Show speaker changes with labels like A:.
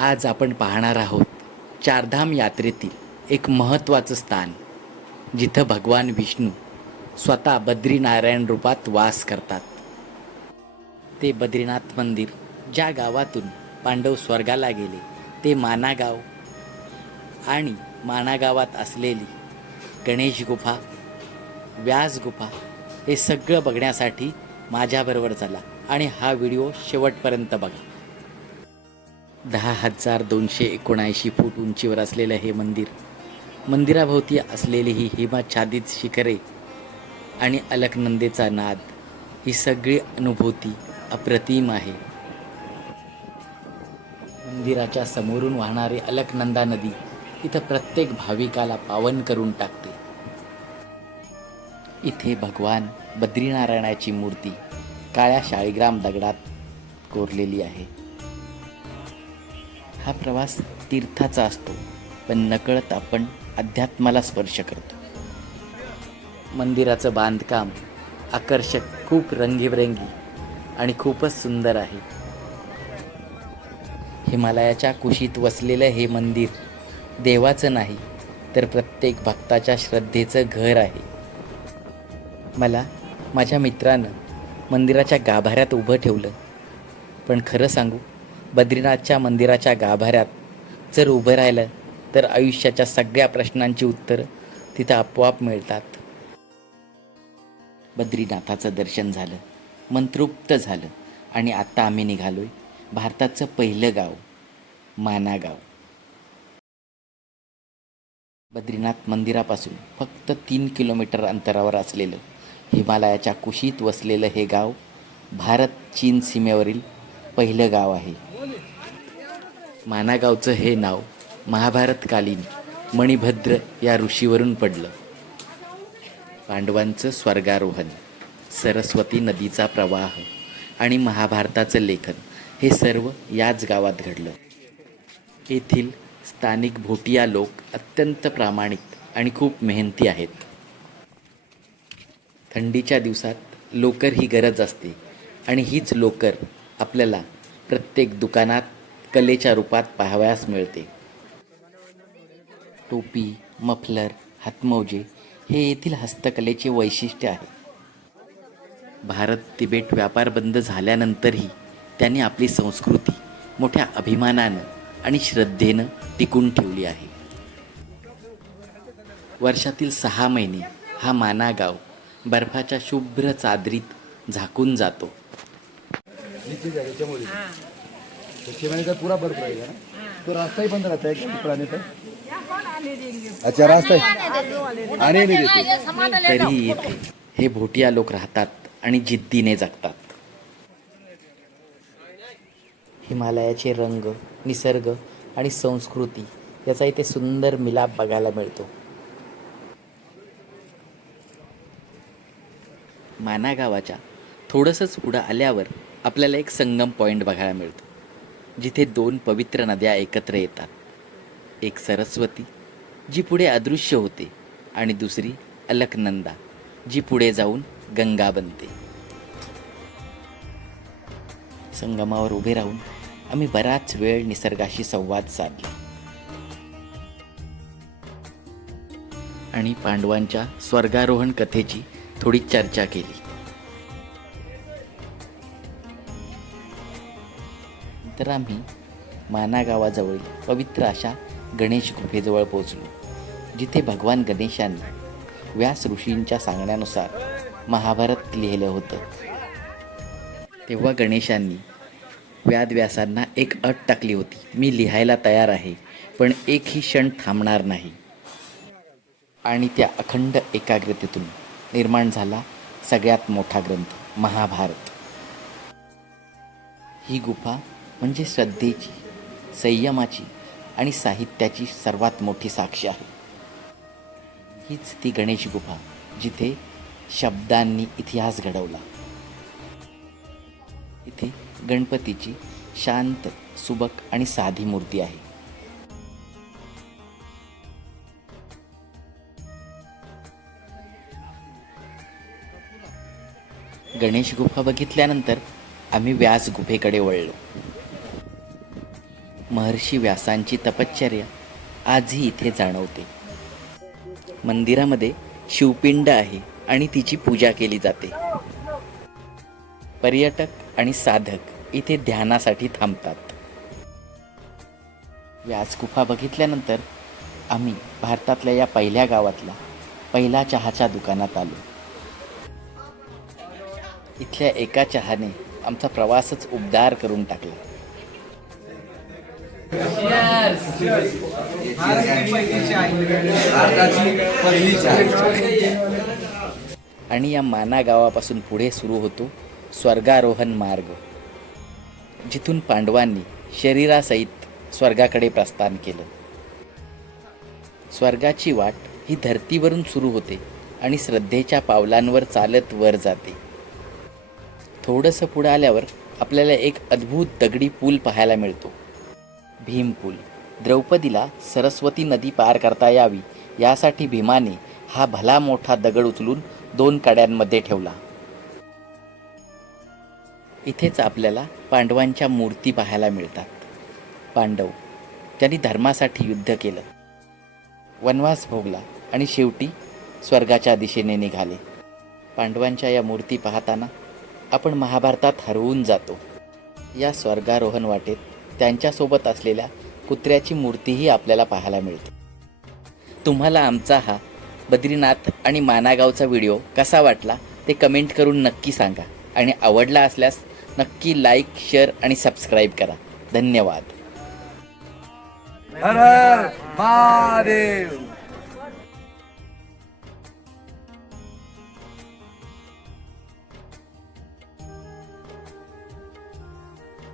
A: आज आपण पाहणार आहोत चारधाम यात्रेतील एक महत्त्वाचं स्थान जिथं भगवान विष्णू स्वतः बद्रीनारायण रूपात वास करतात. ते बद्रीनाथ मंदिर ज्या गावातून पांडव स्वर्गाला गेले ते मानागाव आणि मानागावात असलेली गणेश गुफा व्यास गुफा हे सगळं बघण्यासाठी माझ्याबरोबर चला आणि हा व्हिडिओ शेवटपर्यंत बघा. दहा हजार दोनशे एकोणऐंशी फूट उंचीवर असलेलं हे मंदिर. मंदिराभोवती असलेली ही हिमाच्छादित शिखरे आणि अलकनंदेचा नाद ही सगळी अनुभूती अप्रतिम आहे. मंदिराच्या समोरून वाहणारी अलकनंदा नदी इथं प्रत्येक भाविकाला पावन करून टाकते. इथे भगवान बद्रीनारायणाची मूर्ती काळ्या शाळीग्राम दगडात कोरलेली आहे. हा प्रवास तीर्थाचा असतो पण नकळत आपण अध्यात्माला स्पर्श करतो. मंदिराचं बांधकाम आकर्षक खूप रंगीबेरंगी आणि खूपच सुंदर आहे. हिमालयाच्या कुशीत वसलेलं हे मंदिर देवाचं नाही तर प्रत्येक भक्ताच्या श्रद्धेचं घर आहे. मला माझ्या मित्रानं मंदिराच्या गाभाऱ्यात उभं ठेवलं पण खरं सांगू बद्रीनाथच्या मंदिराच्या गाभाऱ्यात जर उभं राहिलं तर आयुष्याच्या सगळ्या प्रश्नांची उत्तरं तिथं आपोआप मिळतात. बद्रीनाथाचं दर्शन झालं मंत्रुप्त झालं आणि आत्ता आम्ही निघालोय भारताचं पहिलं गाव माना गाव बद्रीनाथ मंदिरापासून फक्त तीन किलोमीटर अंतरावर असलेलं हिमालयाच्या कुशीत वसलेलं हे गाव भारत चीन सीमेवरील पहिलं गाव आहे. मानागावचं हे नाव महाभारतकालीन मणिभद्र या ऋषीवरून पडलं. पांडवांचं स्वर्गारोहण सरस्वती नदीचा प्रवाह आणि महाभारताचं लेखन हे सर्व याच गावात घडलं. येथील स्थानिक भोटिया लोक अत्यंत प्रामाणिक आणि खूप मेहनती आहेत. थंडीच्या दिवसात लोकर ही गरज असते आणि हीच लोकर आपल्याला प्रत्येक दुकानात कलेच्या रूपात पाहावयास मिळते. टोपी मफलर हातमोजे हे येथील हस्तकलेचे वैशिष्ट्य आहे. भारत तिबेट व्यापार बंद झाल्यानंतरही त्यांनी आपली संस्कृती मोठ्या अभिमानानं आणि श्रद्धेनं टिकून ठेवली आहे. वर्षातील सहा महिने हा माना गाव बर्फाच्या शुभ्र चादरीत झाकून जातो.
B: नीचे जाएगा चमोली तो छः महीने का पूरा बर्फ रहेगा ना. तो रास्ता ही बंद रहता है क्या पुराने तक अच्छा रास्ता है आने नहीं देते
A: तरीही येथे हे भोटिया लोक राहतात आणि जिद्दीने जगतात. हिमालयाचे रंग निसर्ग आणि संस्कृती याचा इथे सुंदर मिलाप बघायला मिळतो. माना गावाच्या थोडंसंच पुढं आल्यावर आपल्याला एक संगम पॉईंट बघायला मिळतो. जिथे दोन पवित्र नद्या एकत्र येतात. एक सरस्वती जी पुढे अदृश्य होते आणि दुसरी अलकनंदा जी पुढे जाऊन गंगा बनते. संगमावर उभे राहून आम्ही बराच वेळ निसर्गाशी संवाद साधला. आणि पांडवांच्या स्वर्गारोहण कथेची थोडी चर्चा केली. तर आम्ही माना गावाजवळील पवित्र अशा गणेश गुफेजवळ पोहोचलो जिथे भगवान गणेशांनी व्यास ऋषींच्या सांगण्यानुसार महाभारत लिहिलं होतं. तेव्हा गणेशांनी व्यादव्यासांना एक अट टाकली होती मी लिहायला तयार आहे पण एकही क्षण थांबणार नाही. आणि त्या अखंड एकाग्रतेतून निर्माण झाला सगळ्यात मोठा ग्रंथ महाभारत. ही गुफा म्हणजे श्रद्धेची संयमाची आणि साहित्याची सर्वात मोठी साक्ष आहे. हीच ती गणेश गुफा जिथे शब्दांनी इतिहास घडवला. इथे गणपतीची शांत सुबक आणि साधी मूर्ती आहे. गणेश गुफा बघितल्यानंतर आम्ही व्यास गुफेकडे वळलो. महर्षी व्यासांची तपश्चर्या आजही इथे जाणवते. मंदिरामध्ये शिवपिंड आहे आणि तिची पूजा केली जाते. पर्यटक आणि साधक इथे ध्यानासाठी थांबतात. व्यास गुफा बघितल्यानंतर आम्ही भारतातल्या या पहिल्या गावातला पहिल्या चहाच्या दुकानात आलो. इथल्या एका चहाने आमचा प्रवासच उबदार करून टाकला. आणि या माना गावापासून पुढे सुरू होतो स्वर्गारोहण मार्ग जिथून पांडवांनी शरीरासहित स्वर्गाकडे प्रस्थान केलं. स्वर्गाची वाट ही धर्तीवरून सुरू होते आणि श्रद्धेच्या पावलांवर चालत वर जाते. थोडंसं पुढं आल्यावर आपल्याला एक अद्भुत दगडी पूल पाहायला मिळतो. भीमपूल द्रौपदीला सरस्वती नदी पार करता यावी यासाठी भीमाने हा भला मोठा दगड उचलून दोन कड्यांमध्ये ठेवला. इथेच आपल्याला पांडवांच्या मूर्ती पाहायला मिळतात. पांडव त्यांनी धर्मासाठी युद्ध केलं. वनवास भोगला आणि शेवटी स्वर्गाच्या दिशेने निघाले. पांडवांच्या या मूर्ती पाहताना आपण महाभारतात हरवून जातो. या स्वर्गारोहण वाटेत त्यांच्यासोबत असलेल्या कुत्र्याची मूर्तीही आपल्याला पाहायला मिळते. तुम्हाला आमचा हा बद्रीनाथ आणि मानागावचा व्हिडिओ कसा वाटला ते कमेंट करून नक्की सांगा आणि आवडला असल्यास नक्की लाईक शेअर आणि सबस्क्राईब करा. धन्यवाद.
B: हर हर महादेव.